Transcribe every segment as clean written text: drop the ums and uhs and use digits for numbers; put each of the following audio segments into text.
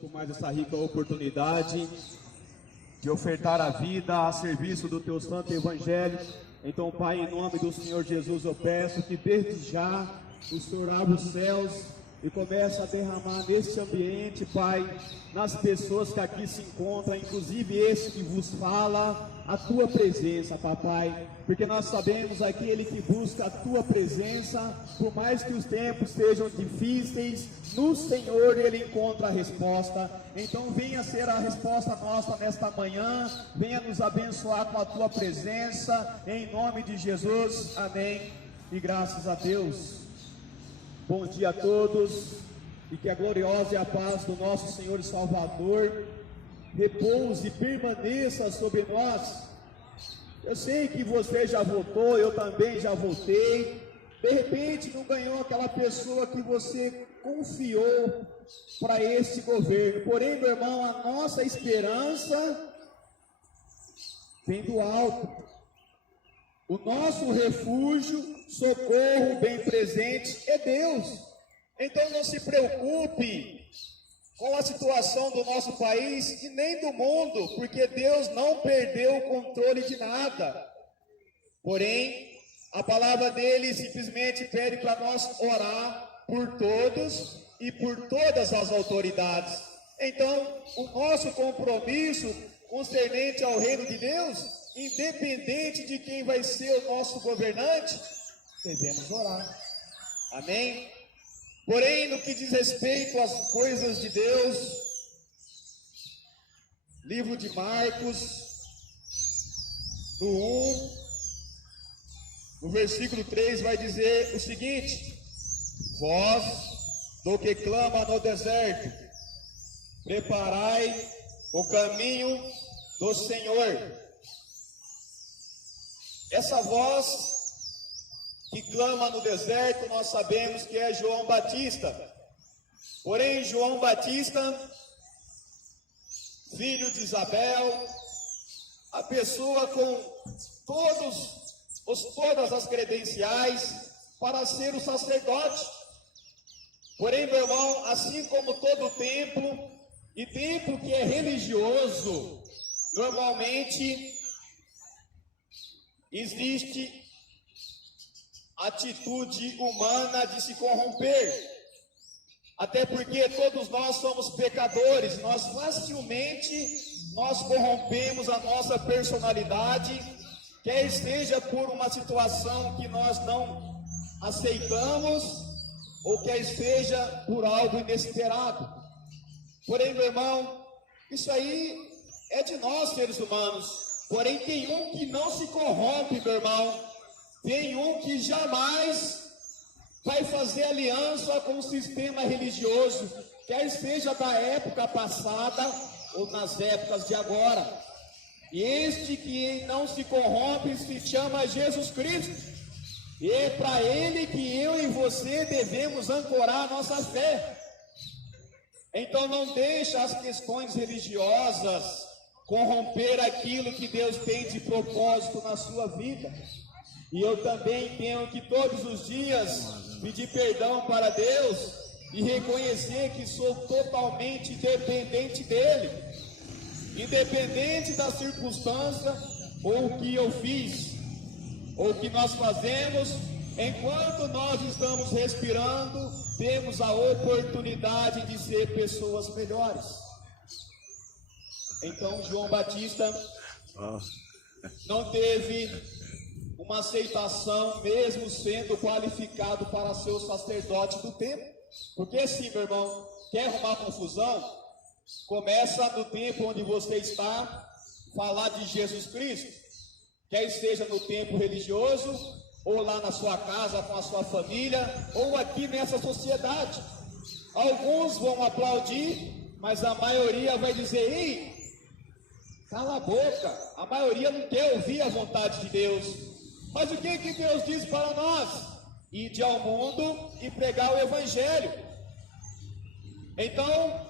por mais essa rica oportunidade de ofertar a vida a serviço do Teu Santo Evangelho. Então, Pai, em nome do Senhor Jesus, eu peço que desde já o Senhor abra os céus e comece a derramar neste ambiente, Pai, nas pessoas que aqui se encontram, inclusive esse que vos fala, a Tua presença, Papai, porque nós sabemos aquele que busca a Tua presença, por mais que os tempos sejam difíceis, no Senhor Ele encontra a resposta. Então venha ser a resposta nossa nesta manhã, venha nos abençoar com a Tua presença, em nome de Jesus, amém, e graças a Deus. Bom dia a todos, e que a gloriosa e a paz do nosso Senhor e Salvador repouse e permaneça sobre nós. Eu sei que você já votou, eu também já votei. De repente não ganhou aquela pessoa que você confiou para este governo. Porém, meu irmão, a nossa esperança vem do alto. O nosso refúgio, socorro bem presente é Deus. Então não se preocupe com a situação do nosso país e nem do mundo, porque Deus não perdeu o controle de nada. Porém, a palavra dele simplesmente pede para nós orar por todos e por todas as autoridades. Então, o nosso compromisso concernente ao reino de Deus, independente de quem vai ser o nosso governante, devemos orar. Amém? Porém, no que diz respeito às coisas de Deus, livro de Marcos, no 1, no versículo 3, vai dizer o seguinte: vós, do que clama no deserto, preparai o caminho do Senhor. Essa voz que clama no deserto, nós sabemos que é João Batista. Porém, João Batista, filho de Isabel, a pessoa com todas as credenciais para ser o sacerdote. Porém, meu irmão, assim como todo templo, e templo que é religioso, normalmente existe atitude humana de se corromper, até porque todos nós somos pecadores, nós facilmente corrompemos a nossa personalidade, quer seja por uma situação que nós não aceitamos, ou quer seja por algo inesperado. Porém, meu irmão, isso aí é de nós, seres humanos. Porém, tem um que não se corrompe, meu irmão. Tem um que jamais vai fazer aliança com o sistema religioso, quer seja da época passada ou nas épocas de agora. E este que não se corrompe se chama Jesus Cristo. E é para Ele que eu e você devemos ancorar a nossa fé. Então não deixe as questões religiosas corromper aquilo que Deus tem de propósito na sua vida. E eu também tenho que todos os dias pedir perdão para Deus e reconhecer que sou totalmente dependente dEle, independente da circunstância ou o que eu fiz, ou o que nós fazemos. Enquanto nós estamos respirando, temos a oportunidade de ser pessoas melhores. Então, João Batista não teve uma aceitação, mesmo sendo qualificado para ser o sacerdote do templo. Porque assim, meu irmão, quer arrumar confusão? Começa no templo onde você está, falar de Jesus Cristo, quer seja no templo religioso, ou lá na sua casa com a sua família, ou aqui nessa sociedade. Alguns vão aplaudir, mas a maioria vai dizer: ei, cala a boca. A maioria não quer ouvir a vontade de Deus. Mas o que Deus diz para nós? Ide ao mundo e pregar o Evangelho. Então,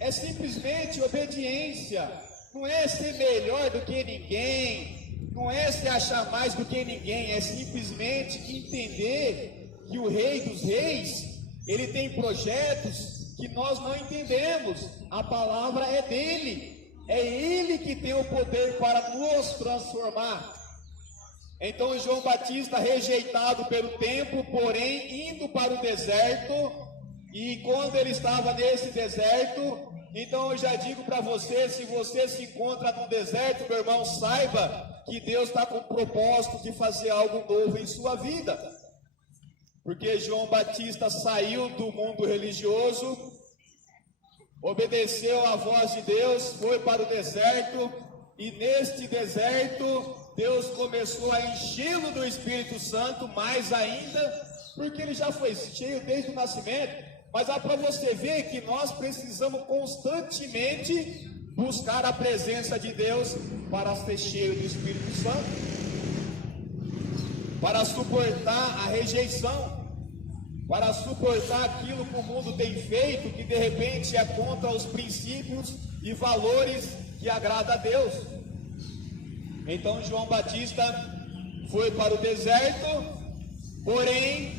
é simplesmente obediência. Não é ser melhor do que ninguém, não é se achar mais do que ninguém, é simplesmente entender que o Rei dos Reis, ele tem projetos que nós não entendemos. A palavra é dele, é ele que tem o poder para nos transformar. Então João Batista, rejeitado pelo tempo, porém indo para o deserto, e quando ele estava nesse deserto, então eu já digo para você, se você se encontra no deserto, meu irmão, saiba que Deus está com o propósito de fazer algo novo em sua vida. Porque João Batista saiu do mundo religioso, obedeceu à voz de Deus, foi para o deserto, e neste deserto Deus começou a enchê-lo do Espírito Santo, mais ainda, porque ele já foi cheio desde o nascimento. Mas é para você ver que nós precisamos constantemente buscar a presença de Deus para ser cheio do Espírito Santo, para suportar a rejeição, para suportar aquilo que o mundo tem feito, que de repente é contra os princípios e valores que agrada a Deus. Então João Batista foi para o deserto, porém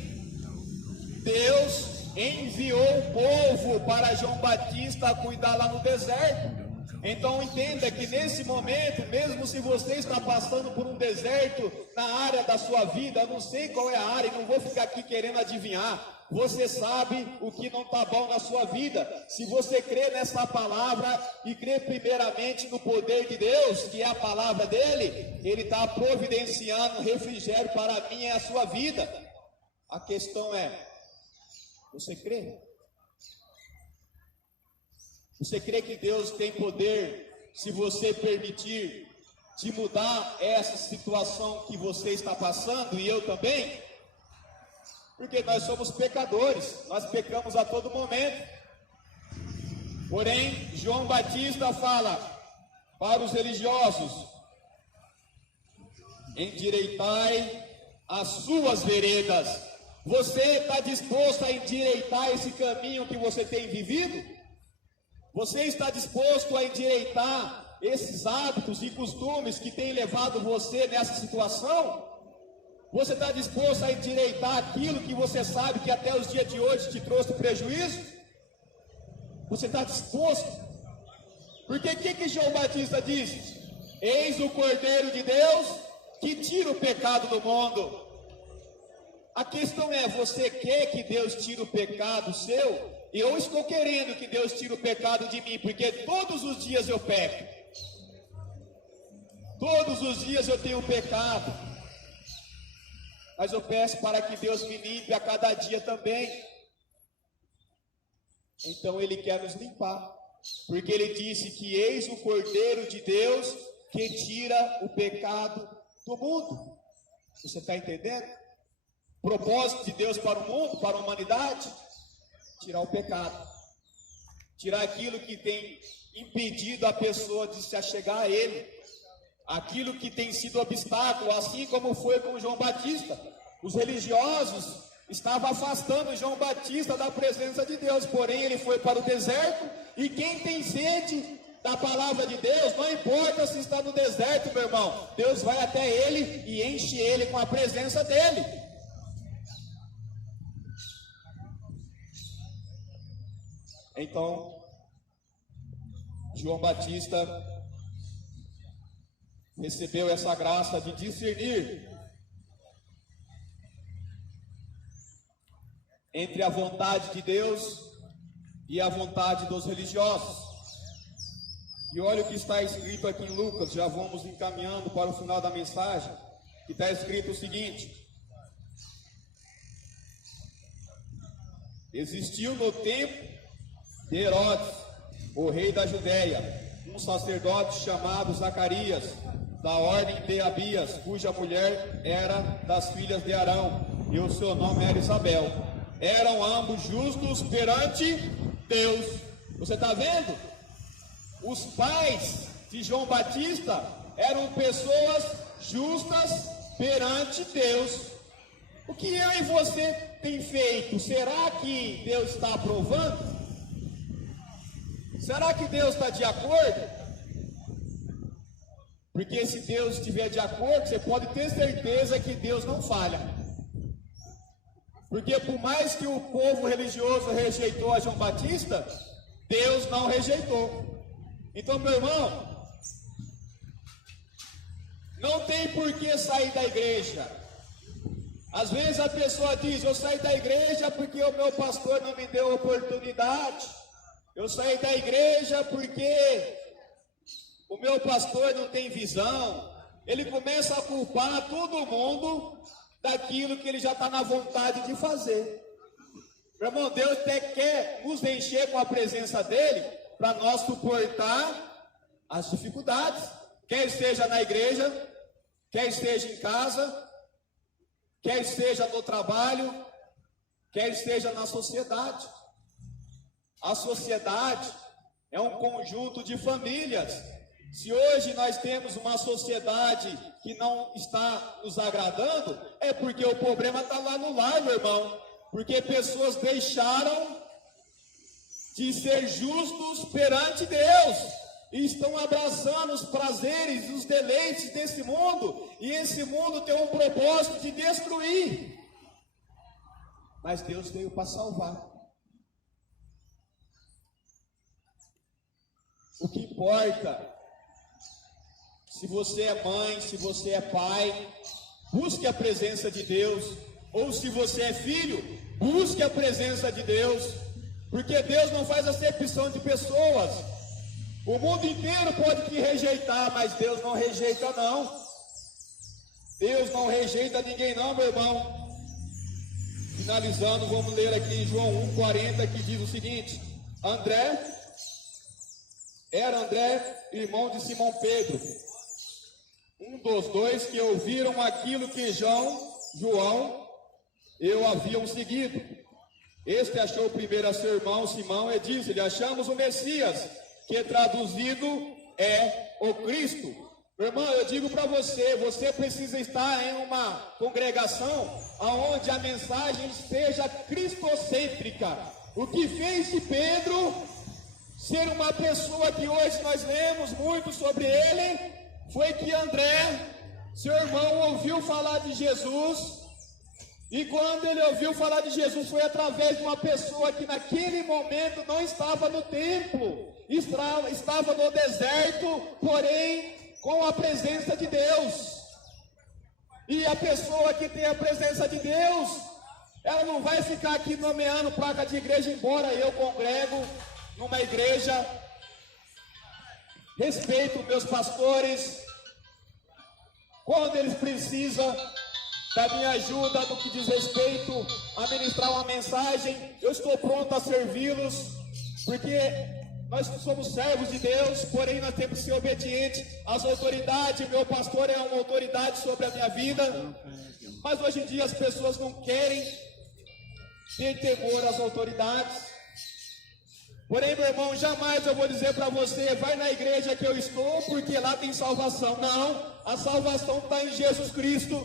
Deus enviou o povo para João Batista cuidar lá no deserto. Então entenda que nesse momento, mesmo se você está passando por um deserto na área da sua vida, eu não sei qual é a área, não vou ficar aqui querendo adivinhar. Você sabe o que não está bom na sua vida. Se você crê nessa palavra e crê primeiramente no poder de Deus, que é a palavra dele, ele está providenciando refrigério para a minha e a sua vida. A questão é, você crê? Você crê que Deus tem poder, se você permitir, de mudar essa situação que você está passando, e eu também? Porque nós somos pecadores, nós pecamos a todo momento. Porém, João Batista fala para os religiosos: endireitai as suas veredas. Você está disposto a endireitar esse caminho que você tem vivido? Você está disposto a endireitar esses hábitos e costumes que têm levado você nessa situação? Você está disposto a endireitar aquilo que você sabe que até os dias de hoje te trouxe prejuízo? Você está disposto? Porque o que João Batista disse? Eis o Cordeiro de Deus que tira o pecado do mundo. A questão é, você quer que Deus tire o pecado seu? Eu estou querendo que Deus tire o pecado de mim, porque todos os dias eu peco. Todos os dias eu tenho pecado. Mas eu peço para que Deus me limpe a cada dia também. Então Ele quer nos limpar, porque Ele disse que eis o Cordeiro de Deus que tira o pecado do mundo. Você está entendendo? O propósito de Deus para o mundo, para a humanidade: tirar o pecado, tirar aquilo que tem impedido a pessoa de se achegar a Ele, aquilo que tem sido obstáculo, assim como foi com João Batista. Os religiosos estavam afastando João Batista da presença de Deus, porém ele foi para o deserto, e quem tem sede da palavra de Deus, não importa se está no deserto, meu irmão, Deus vai até ele e enche ele com a presença dele. Então, João Batista recebeu essa graça de discernir entre a vontade de Deus e a vontade dos religiosos. E olha o que está escrito aqui em Lucas, já vamos encaminhando para o final da mensagem, que está escrito o seguinte: existiu no tempo de Herodes, o rei da Judéia, um sacerdote chamado Zacarias, da ordem de Abias, cuja mulher era das filhas de Arão, e o seu nome era Isabel. Eram ambos justos perante Deus. Você está vendo? Os pais de João Batista eram pessoas justas perante Deus. O que eu e você tem feito? Será que Deus está aprovando? Será que Deus está de acordo? Porque se Deus estiver de acordo, você pode ter certeza que Deus não falha. Porque por mais que o povo religioso rejeitou a João Batista, Deus não rejeitou. Então, meu irmão, não tem por que sair da igreja. Às vezes a pessoa diz, eu saí da igreja porque o meu pastor não me deu oportunidade. Eu saí da igreja porque o meu pastor não tem visão. Ele começa a culpar todo mundo daquilo que ele já está na vontade de fazer. Meu irmão, Deus até quer nos encher com a presença dele para nós suportar as dificuldades. Quer esteja na igreja, quer esteja em casa, quer esteja no trabalho, quer esteja na sociedade. A sociedade é um conjunto de famílias. Se hoje nós temos uma sociedade que não está nos agradando, é porque o problema está lá no lar, meu irmão. Porque pessoas deixaram de ser justos perante Deus e estão abraçando os prazeres, os deleites desse mundo, e esse mundo tem um propósito de destruir. Mas Deus veio para salvar. O que importa, se você é mãe, se você é pai, busque a presença de Deus. Ou se você é filho, busque a presença de Deus. Porque Deus não faz acepção de pessoas. O mundo inteiro pode te rejeitar, mas Deus não rejeita não. Deus não rejeita ninguém não, meu irmão. Finalizando, vamos ler aqui em João 1,40, que diz o seguinte: era André, irmão de Simão Pedro, um dos dois que ouviram aquilo que João eu haviam seguido. Este achou primeiro a seu irmão Simão e disse-lhe: achamos o Messias, que traduzido é o Cristo. Meu irmão, eu digo para você, você precisa estar em uma congregação onde a mensagem seja cristocêntrica. O que fez de Pedro ser uma pessoa que hoje nós lemos muito sobre ele, foi que André, seu irmão, ouviu falar de Jesus, e quando ele ouviu falar de Jesus, foi através de uma pessoa que naquele momento não estava no templo, estava no deserto, porém com a presença de Deus. E a pessoa que tem a presença de Deus, ela não vai ficar aqui nomeando placa de igreja, embora eu congrego numa igreja, respeito meus pastores, quando eles precisam da minha ajuda no que diz respeito a ministrar uma mensagem, eu estou pronto a servi-los, porque nós somos servos de Deus, porém nós temos que ser obedientes às autoridades. Meu pastor é uma autoridade sobre a minha vida, mas hoje em dia as pessoas não querem ter temor às autoridades. Porém, meu irmão, jamais eu vou dizer para você, vai na igreja que eu estou, porque lá tem salvação. Não, a salvação está em Jesus Cristo.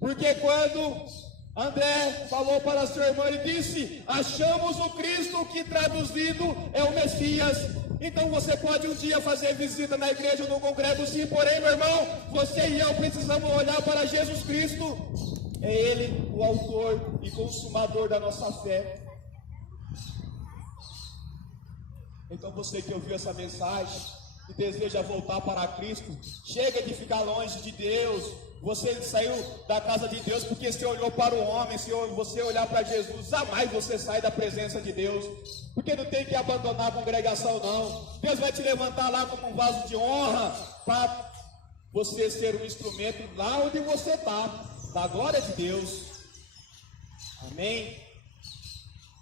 Porque quando André falou para seu irmão, ele disse: achamos o Cristo, que traduzido é o Messias. Então você pode um dia fazer visita na igreja ou no congrego, sim, porém, meu irmão, você e eu precisamos olhar para Jesus Cristo. É Ele o autor e consumador da nossa fé. Então você que ouviu essa mensagem e deseja voltar para Cristo, chega de ficar longe de Deus. Você saiu da casa de Deus porque você olhou para o homem. Se você olhar para Jesus, jamais você sai da presença de Deus, porque não tem que abandonar a congregação não. Deus vai te levantar lá como um vaso de honra, para você ser um instrumento lá onde você está, da glória de Deus. Amém?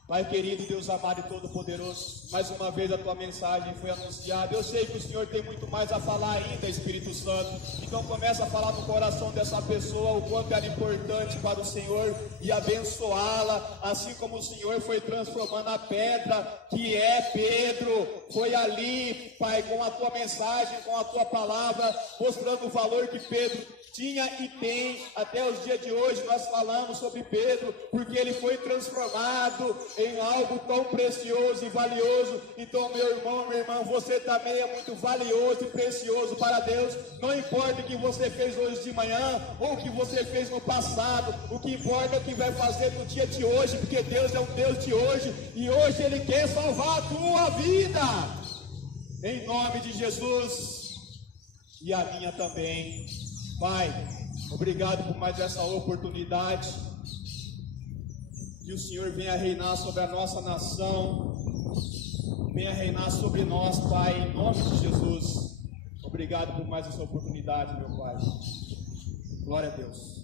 Pai querido, Deus amado e todo-poderoso, mais uma vez a tua mensagem foi anunciada. Eu sei que o Senhor tem muito mais a falar ainda, Espírito Santo. Então começa a falar no coração dessa pessoa o quanto ela é importante para o Senhor e abençoá-la, assim como o Senhor foi transformando a pedra que é Pedro. Foi ali, Pai, com a tua mensagem, com a tua palavra, mostrando o valor que Pedro tinha e tem até os dias de hoje. Nós falamos sobre Pedro, porque ele foi transformado em algo tão precioso e valioso. Então, meu irmão, minha irmã, você também é muito valioso e precioso para Deus. Não importa o que você fez hoje de manhã ou o que você fez no passado, o que importa é o que vai fazer no dia de hoje, porque Deus é um Deus de hoje e hoje Ele quer salvar a tua vida, em nome de Jesus, e a minha também. Pai, obrigado por mais essa oportunidade. Que o Senhor venha reinar sobre a nossa nação, venha reinar sobre nós, Pai, em nome de Jesus. Obrigado por mais essa oportunidade, meu Pai. Glória a Deus.